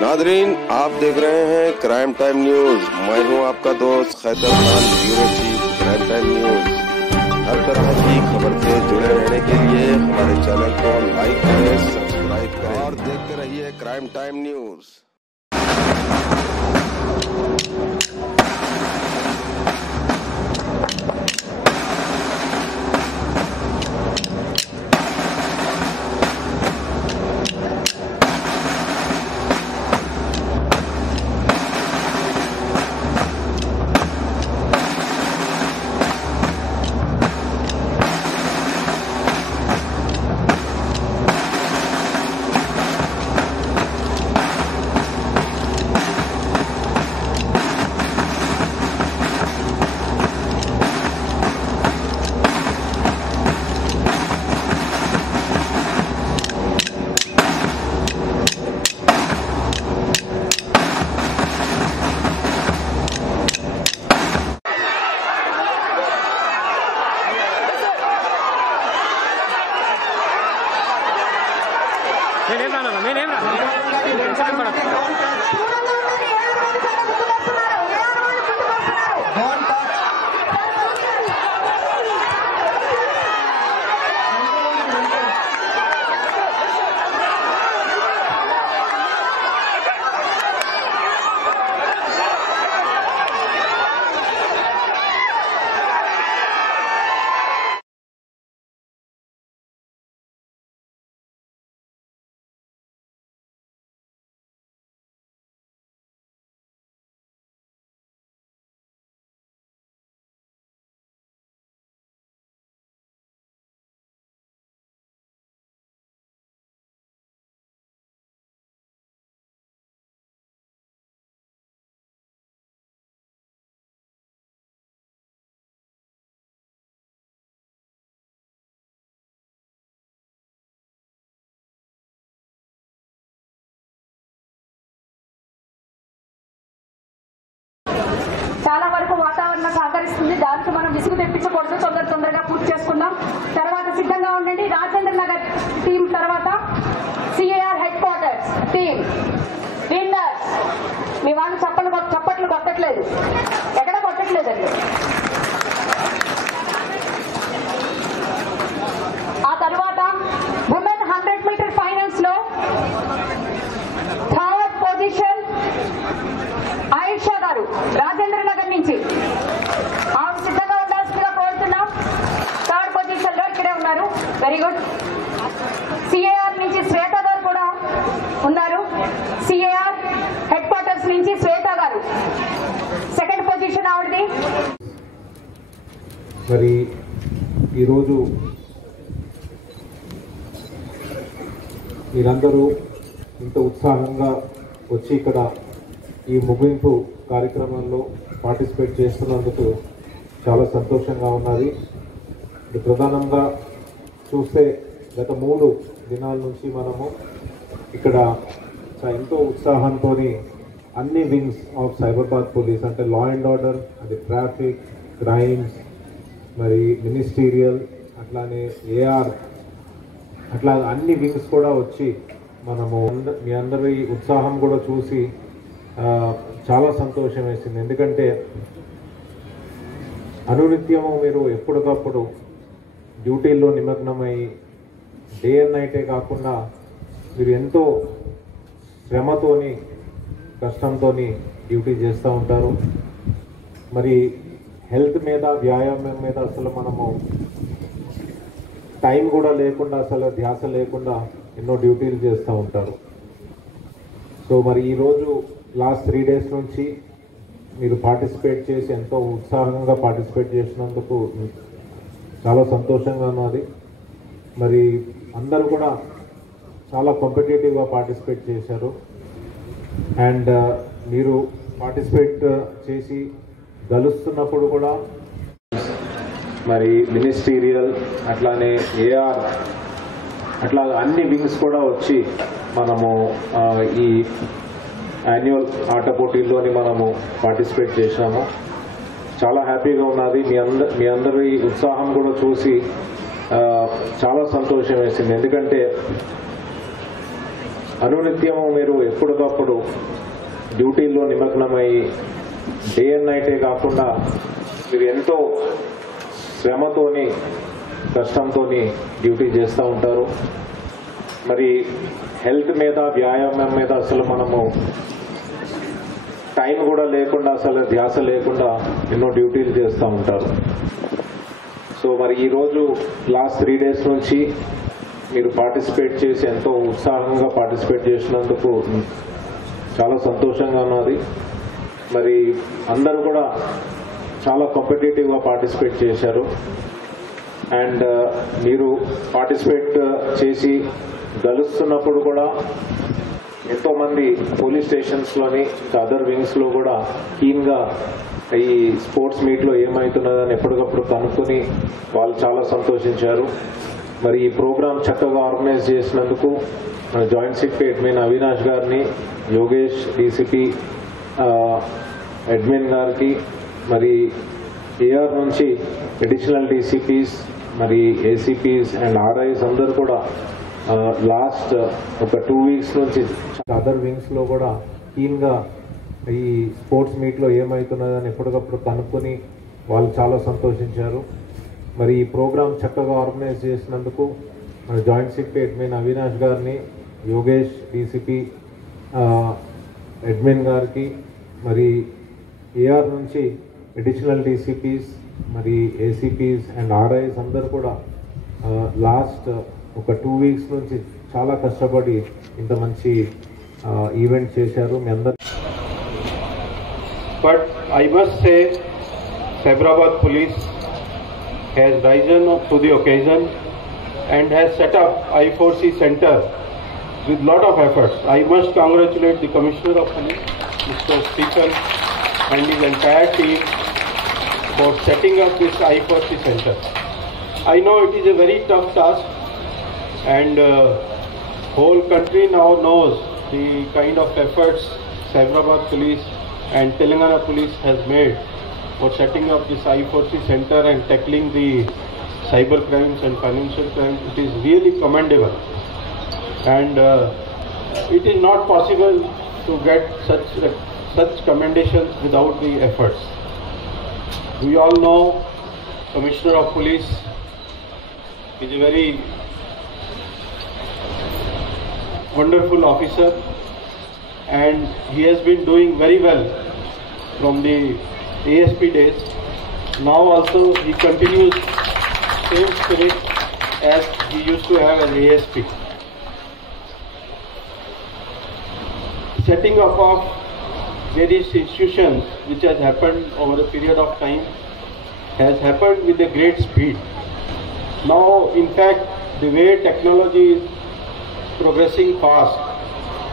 Nadreen, आप देख रहे हैं क्राइम टाइम न्यूज। मैं हूं आपका दोस्त Khaitar Khan, bureau chief crime time news. हर तरह की खबर से जुड़े रहने के लिए हमारे चैनल को लाइक करें, सब्सक्राइब करें और देखते रहिए क्राइम टाइम न्यूज। చాలా వరకు వాతావరణం సహకరిస్తుంది. దానికి మనం విసుగు తెప్పించకూడదు. తొందరగా పూర్తి చేసుకుందాం. తర్వాత సిద్ధంగా ఉండండి. రాజేంద్ర నగర్ టీం తర్వాత CAR headquarters team winners. మీ వాళ్ళు చప్పట్లు కొట్టట్లేదు, ఎక్కడ కొట్టట్లేదండి. ఆ తర్వాత ఉమెన్ 100 మీటర్ ఫైనల్స్ లో థర్డ్ పొజిషన్ ఆయిషా గారు రాజేంద్ర నగర్ నుంచి. ఆమె సిద్ధంగా ఉండాల్సిందిగా కోరుతున్నాం. థర్డ్ పొజిషన్ లో ఇక్కడే ఉన్నారు. Very good. సిఏఆర్ నుంచి శ్వేత గారు కూడా ఉన్నారు. సిఏఆర్ హెడ్ క్వార్టర్స్ నుంచి శ్వేత గారు సెకండ్ పొజిషన్ ఆవిడది. మరి ఈరోజు మీరందరూ ఇంత ఉత్సాహంగా వచ్చి ఇక్కడ ఈ ముగింపు కార్యక్రమంలో పార్టిసిపేట్ చేస్తున్నందుకు చాలా సంతోషంగా ఉన్నది. ప్రధానంగా చూస్తే గత 3 దినాల నుంచి మనము ఇక్కడ ఎంతో ఉత్సాహంతో అన్ని వింగ్స్ ఆఫ్ సైబరాబాద్ పోలీస్, అంటే లా అండ్ ఆర్డర్, అది ట్రాఫిక్, క్రైమ్స్, మరి మినిస్టీరియల్, అట్లానే ఏఆర్, అట్లా అన్ని వింగ్స్ కూడా వచ్చి మనము మీ అందరి ఉత్సాహం కూడా చూసి చాలా సంతోషం వేసింది. ఎందుకంటే అనునిత్యము మీరు ఎప్పటికప్పుడు డ్యూటీల్లో నిమగ్నమై డే అండ్ నైటే కాకుండా మీరు ఎంతో శ్రమతోని కష్టంతో డ్యూటీ చేస్తూ ఉంటారు. మరి హెల్త్ మీద, వ్యాయామం మీద అసలు మనము టైం కూడా లేకుండా, అసలు ధ్యాస లేకుండా ఎన్నో డ్యూటీలు చేస్తూ ఉంటారు. సో మరి ఈరోజు లాస్ట్ 3 డేస్ నుంచి మీరు పార్టిసిపేట్ చేసి ఎంతో ఉత్సాహంగా పార్టిసిపేట్ చేసినందుకు చాలా సంతోషంగా ఉన్నది. మరి అందరూ కూడా చాలా కాంపిటేటివ్గా పార్టిసిపేట్ చేశారు. అండ్ మీరు పార్టిసిపేట్ చేసి గెలుస్తున్నప్పుడు కూడా మరి మినిస్టీరియల్, అట్లానే ఏఆర్, అట్లా అన్ని వింగ్స్ కూడా వచ్చి మనము ఈ యాన్యువల్ ఆట పోటీల్లోని మనము పార్టిసిపేట్ చేశాము. చాలా హ్యాపీగా ఉన్నది. మీ అందరి ఉత్సాహం కూడా చూసి చాలా సంతోషం వేసింది. ఎందుకంటే అనునిత్యము మీరు ఎప్పటికప్పుడు డ్యూటీల్లో నిమగ్నమై డే అండ్ నైటే కాకుండా మీరు ఎంతో శ్రమతోని కష్టంతోని డ్యూటీ చేస్తూ ఉంటారు. మరి హెల్త్ మీద వ్యాయామం మీద అసలు మనము టైం కూడా లేకుండా అసలు ధ్యాస లేకుండా ఎన్నో డ్యూటీలు చేస్తూ ఉంటారు. సో మరి ఈరోజు లాస్ట్ 3 days నుంచి మీరు పార్టిసిపేట్ చేసి ఎంతో ఉత్సాహంగా పార్టిసిపేట్ చేసినందుకు చాలా సంతోషంగా ఉన్నది. మరి అందరూ కూడా చాలా కాంపిటేటివ్గా పార్టిసిపేట్ చేశారు. అండ్ మీరు పార్టిసిపేట్ చేసి గెలుస్తున్నప్పుడు కూడా ఎంతోమంది పోలీస్ స్టేషన్స్లోని ఇంకా అదర్ వింగ్స్లో కూడా కీన్గా ఈ స్పోర్ట్స్ మీట్లో ఏమవుతున్నదని ఎప్పటికప్పుడు కనుక్కొని వాళ్ళు చాలా సంతోషించారు. మరి ఈ ప్రోగ్రాం చక్కగా ఆర్గనైజ్ చేసినందుకు మన జాయింట్ సెక్రటరీ అడ్మిన్ అవినాష్ గారిని, యోగేష్ డీసీపీ అడ్మిన్ గారికి, మరి ఏఆర్ నుంచి అడిషనల్ డీసీపీస్, మరి ఏసీపీస్ అండ్ ఆర్ఐస్ అందరూ కూడా లాస్ట్ ఒక 2 weeks నుంచి అదర్ వింగ్స్లో కూడా కీన్గా ఈ స్పోర్ట్స్ మీట్లో ఏమవుతున్నదని ఎప్పటికప్పుడు కనుక్కొని వాళ్ళు చాలా సంతోషించారు. మరి ఈ ప్రోగ్రాం చక్కగా ఆర్గనైజ్ చేసినందుకు మన జాయింట్ సెక్రటరీ అడ్మిన్ అవినాష్ గారిని, యోగేష్ డీసీపీ అడ్మిన్ గారికి, మరి ఏఆర్ నుంచి అడిషనల్ డీసీపీస్, మరి ఏసీపీస్ అండ్ ఆర్ఐస్ అందరూ కూడా లాస్ట్ ఒక 2 weeks నుంచి చాలా కష్టపడి ఇంత మంచి ఈవెంట్ చేశారు. మీ అందరు But I must say, Hyderabad Police has risen up to the occasion and has set up I4C Center with lot of efforts. I must congratulate the Commissioner of Police, Mr. Stephen, and his entire team for setting up this I4C Center. I know it is a very tough task, and whole country now knows the kind of efforts Hyderabad Police and Telangana Police has made for setting up this I4C Center and tackling the cyber crimes and financial crimes. It is really commendable, and it is not possible to get such commendations without the efforts. We all know Commissioner of Police is a very wonderful officer, and he has been doing very well from the ASP days. Now also he continues same spirit as he used to have as ASP. Setting up of various institutions which has happened over a period of time has happened with a great speed. Now in fact the way technology is progressing fast,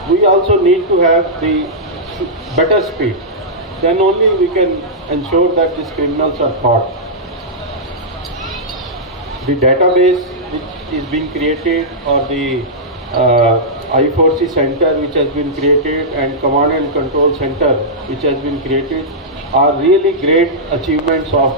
we also need to have the better speed. Then only we can ensure that these criminals are caught. The database which is being created, or the I4C Center which has been created, and Command and Control Center which has been created, are really great achievements of